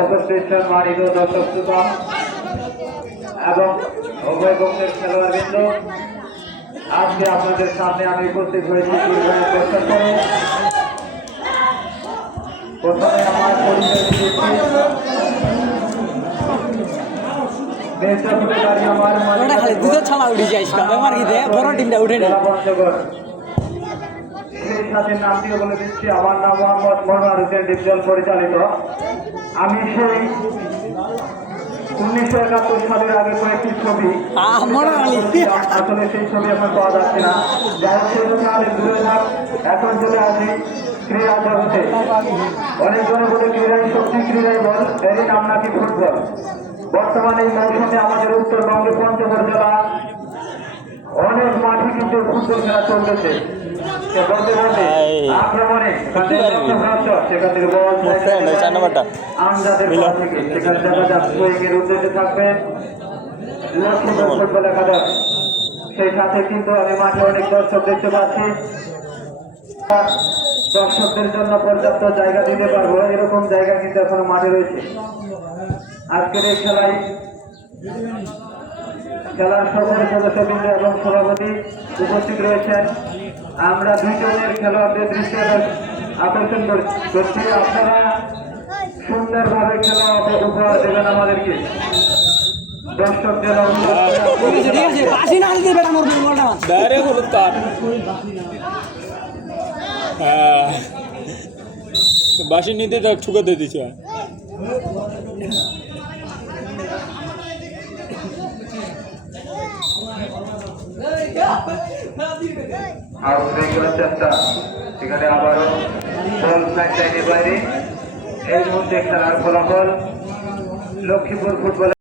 উপস্থিত সম্মানিত দর্শক শ্রোতা এবং উভয় পক্ষের খেলোয়াড়বৃন্দ আজকে আপনাদের সামনে আমি উপস্থিত হয়েছি করে প্রথমে আমার পরিচয় দিচ্ছি আমার দুধের ছানা উঠে বড় টিমটা উঠে নি। সেই সাথে নামটিও বলে দিচ্ছি আমার নাম মোহাম্মদ মনোয়ার হোসেন ডিপজল পরিচালিত। আমি সেই উনিশশো একাত্তর সালের আগে কয়েকটি ছবি আসলে সেই ছবি এখন পাওয়া যাচ্ছে না। যাই হোক সেই জন্য আমি দূরে থাক এখন চলে আসি ক্রীড়া জগতে। অনেকজনে বলে ক্রীড়াই শক্তি ক্রীড়াই বল এরই নাম নাকি ফুটবল। বর্তমানে এই মৌসুমে আমাদের উত্তরবঙ্গে পঞ্চগড় জেলা অনেক মাঠে কিন্তু ফুটবল খেলা চলতেছে। চার নাম্বারটা। সেই সাথে কিন্তু আমি মাঠে অনেক দর্শক দেখতে পাচ্ছি। দর্শকদের জন্য পর্যাপ্ত জায়গা দিতে পারব। এরকম জায়গা কিন্তু এখনও মাঠে রয়েছে। আজকের এই খেলায় খেলার সকল সদস্যবৃন্দ এবং সভাপতি উপস্থিত রয়েছেন। আমরা দুইজনের খেলোয়াড়দের দৃষ্টি আকর্ষণ করছি আপনারা সুন্দরভাবে খেলা উপহার দেবেন আমাদেরকে। ঠিক আছে বাসি না দিতে বেটা মোর বলটা ডাইরে হলো তার হ্যাঁ। বাসি নিতে তো ঠুকে দিয়ে আউট হয়ে গেল চারটা সেখানে আবারও বল বাইরে। এই মুহূর্তে ফলাফল লক্ষ্মীপুর ফুটবল